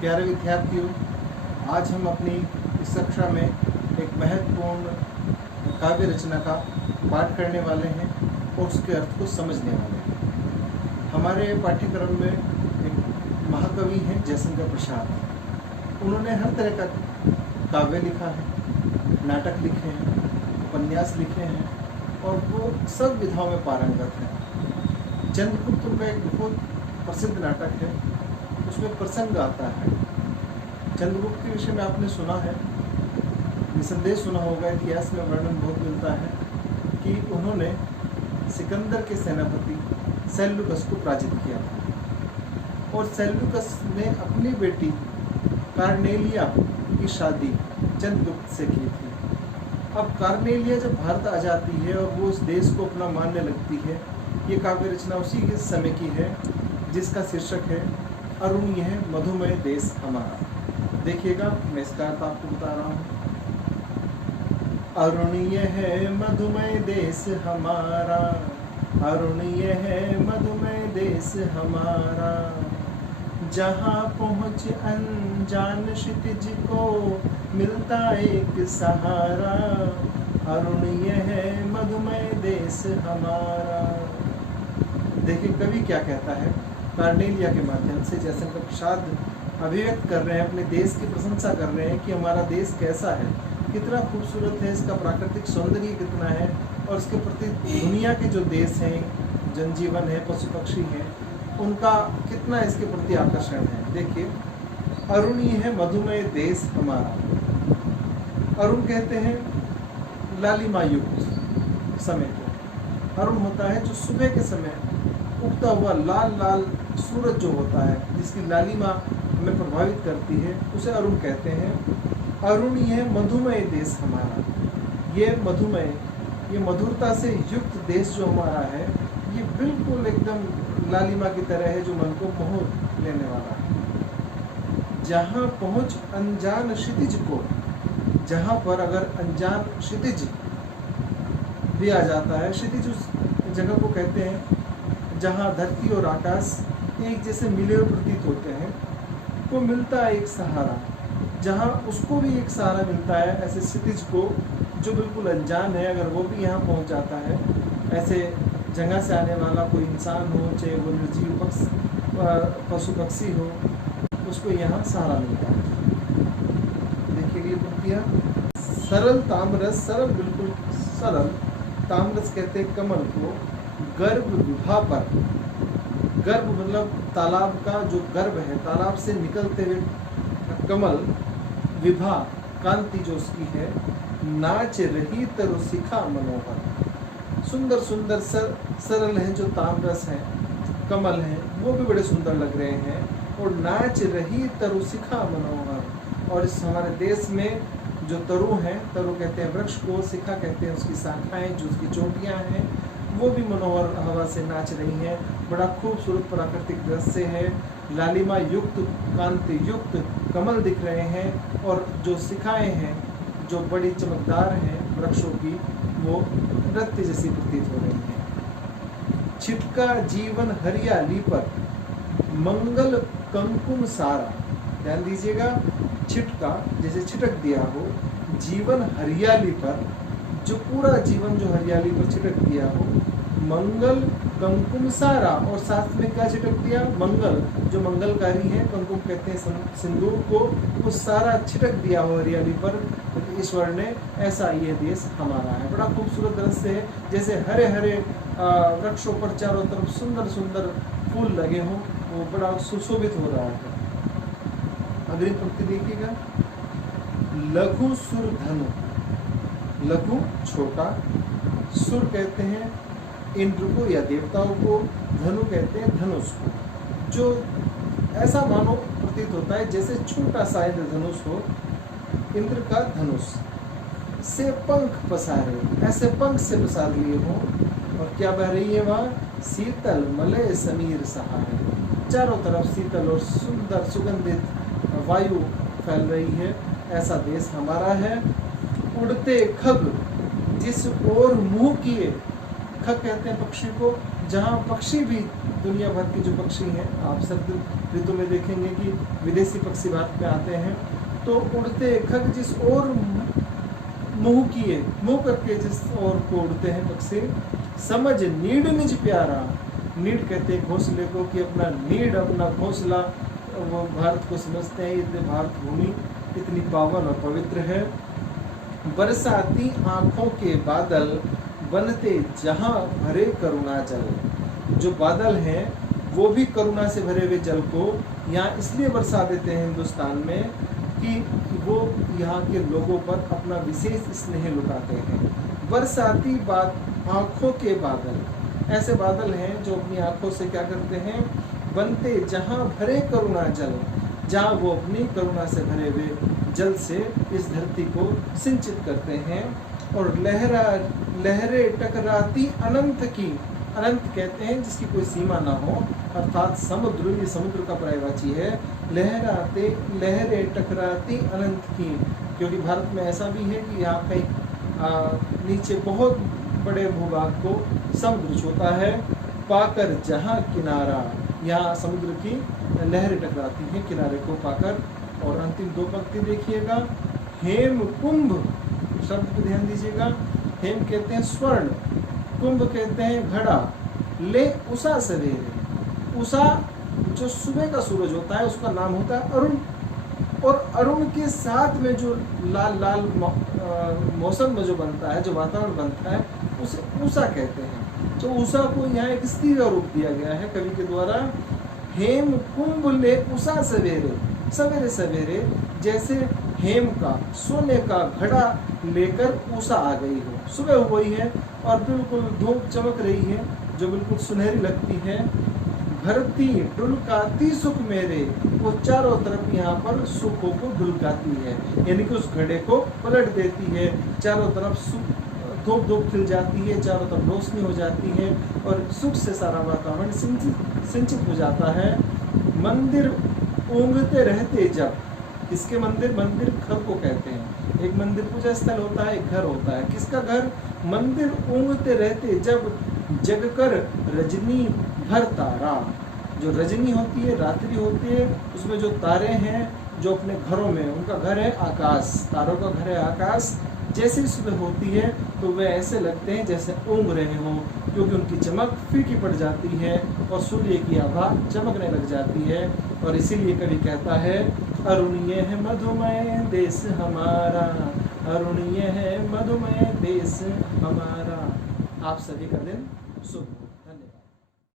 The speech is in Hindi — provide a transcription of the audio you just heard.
प्यारे विद्यार्थियों, आज हम अपनी इस कक्षा में एक महत्वपूर्ण काव्य रचना का पाठ करने वाले हैं और उसके अर्थ को समझने वाले हैं। हमारे पाठ्यक्रम में एक महाकवि हैं जयशंकर प्रसाद। उन्होंने हर तरह का काव्य लिखा है, नाटक लिखे हैं, उपन्यास लिखे हैं और वो सब विधाओं में पारंगत हैं। चंद्रगुप्त उनका एक बहुत प्रसिद्ध नाटक है, उसमें प्रसंग आता है। चंद्रगुप्त के विषय में आपने सुना है, निसंदेह सुना होगा, इतिहास में वर्णन बहुत मिलता है कि उन्होंने सिकंदर के सेनापति सेल्यूकस को पराजित किया था और सेल्यूकस ने अपनी बेटी कार्नेलिया की शादी चंद्रगुप्त से की थी। अब कार्नेलिया जब भारत आ जाती है और वो उस देश को अपना मानने लगती है, ये काव्य रचना उसी के समय की है जिसका शीर्षक है अरुण यह मधुमय देश हमारा। देखिएगा, मैं इसका अर्थ आपको बता रहा हूँ। अरुण यह मधुमय देश हमारा, अरुण यह मधुमय देश हमारा, जहाँ पहुँच अनजान क्षितिज को मिलता एक सहारा, अरुण यह मधुमय देश हमारा। देखिए कवि क्या कहता है, कार्नेलिया के माध्यम से जयशंकर प्रसाद अभिव्यक्त कर रहे हैं, अपने देश की प्रशंसा कर रहे हैं कि हमारा देश कैसा है, कितना खूबसूरत है, इसका प्राकृतिक सौंदर्य कितना है और इसके प्रति दुनिया के जो देश हैं, जनजीवन है, पशु पक्षी हैं, उनका कितना इसके प्रति आकर्षण है। देखिए, अरुण यह मधुमय देश हमारा। अरुण कहते हैं लालिमा युक्त समय को। अरुण होता है जो सुबह के समय उगता हुआ लाल लाल सूरज जो होता है, जिसकी लालिमा हमें प्रभावित करती है, उसे अरुण कहते हैं। अरुण यह मधुमय देश हमारा। ये मधुमय, ये मधुरता से युक्त देश जो हमारा है, ये बिल्कुल एकदम लालिमा की तरह है जो मन को मोह लेने वाला है। जहाँ पहुँच अनजान क्षितिज को, जहाँ पर अगर अनजान क्षितिज भी आ जाता है, क्षितिज उस जगह को कहते हैं जहाँ धरती और आकाश एक जैसे मिले हुए प्रतीत होते हैं, को मिलता है एक सहारा, जहाँ उसको भी एक सहारा मिलता है ऐसे क्षितिज को जो बिल्कुल अनजान है। अगर वो भी यहाँ पहुँच जाता है, ऐसे जगह से आने वाला कोई इंसान हो, चाहे वो निर्जीव पशु पक्षी हो, उसको यहाँ सहारा मिलता है। देखिए ये पंक्तियाँ, सरल ताम्रस, सरल बिल्कुल सरल, ताम्रस कहते हैं कमल को, गर्भ विभा पर, गर्भ मतलब तालाब का जो गर्भ है, तालाब से निकलते हुए कमल, विभा कांति जो उसकी है, नाच रही तरु शिखा मनोहर। सुंदर सुंदर सरल हैं जो ताम्रस हैं, कमल हैं, वो भी बड़े सुंदर लग रहे हैं। और नाच रही तरु शिखा मनोहर, और इस हमारे देश में जो तरु हैं, तरु कहते हैं वृक्ष को, शिखा कहते हैं उसकी शाखाएं, जो उसकी चोटियां हैं, वो भी मनोहर हवा से नाच रही हैं। बड़ा खूबसूरत प्राकृतिक दृश्य है, लालिमा युक्त, कांति युक्त कमल दिख रहे हैं और जो शिखाएं हैं जो बड़ी चमकदार हैं वृक्षों की, वो नृत्य जैसी प्रतीत हो रही हैं। छिटका जीवन हरियाली पर, मंगल कंकुम सारा। ध्यान दीजिएगा, छिटका जैसे छिटक दिया हो, जीवन हरियाली पर, जो पूरा जीवन जो हरियाली पर छिटक दिया हो, मंगल कंकुम सारा, और साथ में क्या छिटक दिया, मंगल जो मंगलकारी है, कंकुम कहते हैं सिंदूर को, वो सारा छिटक दिया हो हरियाली पर ईश्वर ने, ऐसा ये देश हमारा है। बड़ा खूबसूरत दृश्य है, जैसे हरे हरे वृक्षों पर चारों तरफ सुंदर सुंदर फूल लगे हों, वो बड़ा सुशोभित हो रहा है। अगली पंक्ति देखिएगा, लघु सुर धनु, लघु छोटा, सुर कहते हैं इंद्र को या देवताओं को, धनु कहते हैं धनुष को, जो ऐसा मानो प्रतीत होता है जैसे छोटा सा इंद्रधनुष हो, इंद्र का धनुष से पंख पसारे, ऐसे पंख से पसार लिए हों, और क्या बह रही है वहाँ, शीतल मलय समीर सहाय, चारों तरफ शीतल और सुंदर सुगंधित वायु फैल रही है, ऐसा देश हमारा है। उड़ते खग जिस ओर मुंह किए, खग कहते हैं पक्षी को, जहाँ पक्षी भी दुनिया भर के जो पक्षी हैं, आप सर्द ऋतु में देखेंगे कि विदेशी पक्षी भारत में आते हैं, तो उड़ते खग जिस ओर मुँह करके जिस ओर को उड़ते हैं पक्षी, समझ नीड निज प्यारा। नीड कहते हैं घोंसले को, कि अपना नीड, अपना घोंसला वो भारत को समझते हैं। इसलिए भारत भूमि इतनी पावन और पवित्र है। बरसाती आँखों के बादल बनते जहाँ भरे करुणा जल। जो बादल हैं वो भी करुणा से भरे हुए जल को यहाँ इसलिए बरसा देते हैं हिंदुस्तान में कि वो यहाँ के लोगों पर अपना विशेष स्नेह लुटाते हैं। बरसाती आँखों के बादल, ऐसे बादल हैं जो अपनी आँखों से क्या करते हैं, बनते जहाँ भरे करुणा जल, जहाँ वो अपनी करुणा से भरे हुए जल से इस धरती को सिंचित करते हैं। और लहरें टकराती अनंत की, अनंत कहते हैं जिसकी कोई सीमा ना हो, अर्थात समुद्र, ये समुद्र का पर्यायवाची है। लहरें टकराती अनंत की, क्योंकि भारत में ऐसा भी है कि यहाँ कहीं नीचे बहुत बड़े भूभाग को समुद्र छूता है। पाकर जहाँ किनारा, यहाँ समुद्र की लहरें टकराती हैं किनारे को पाकर। और अंतिम दो पंक्ति देखिएगा, हेम कुंभ शब्द पे ध्यान दीजिएगा। हेम कहते हैं स्वर्ण, कुंभ कहते हैं घड़ा। ले उषा सवेरे, उषा जो सुबह का सूरज होता है उसका नाम होता है अरुण, और अरुण के साथ में जो लाल लाल मौसम में जो बनता है, जो वातावरण बनता है, उसे उषा कहते हैं। तो उषा को यहाँ एक स्त्री का रूप दिया गया है कवि के द्वारा। हेम कुंभ ले उषा सवेरे, सवेरे सवेरे जैसे हेम का, सोने का घड़ा लेकर उषा आ गई हो, सुबह हो गई है और बिल्कुल धूप चमक रही है जो बिल्कुल सुनहरी लगती है। धरती डुलकाती सुख मेरे, वो चारों तरफ यहाँ पर सुखों को डुलकाती है, यानी कि उस घड़े को पलट देती है। चारों तरफ सुख, धूप धूप खिल जाती है, चारों तरफ रोशनी हो जाती है और सुख से सारा वातावरण सिंचित हो जाता है। मंदिर ऊँघते रहते जब, किसके मंदिर, मंदिर घर को कहते हैं। एक मंदिर पूजा स्थल होता है, एक घर होता है। किसका घर, मंदिर ऊँघते रहते जब जगकर रजनी भर तारा। जो रजनी होती है, रात्रि होती है, उसमें जो तारे हैं जो अपने घरों में, उनका घर है आकाश, तारों का घर है आकाश। जैसे ही सुबह होती है तो वे ऐसे लगते हैं जैसे ऊँघ रहे हों, क्योंकि उनकी चमक फीकी पड़ जाती है और सूर्य की आभा चमकने लग जाती है। और इसीलिए कवि कहता है, अरुणीय है मधुमय देश हमारा, अरुणीय है मधुमय देश हमारा। आप सभी का दिन शुभ हो।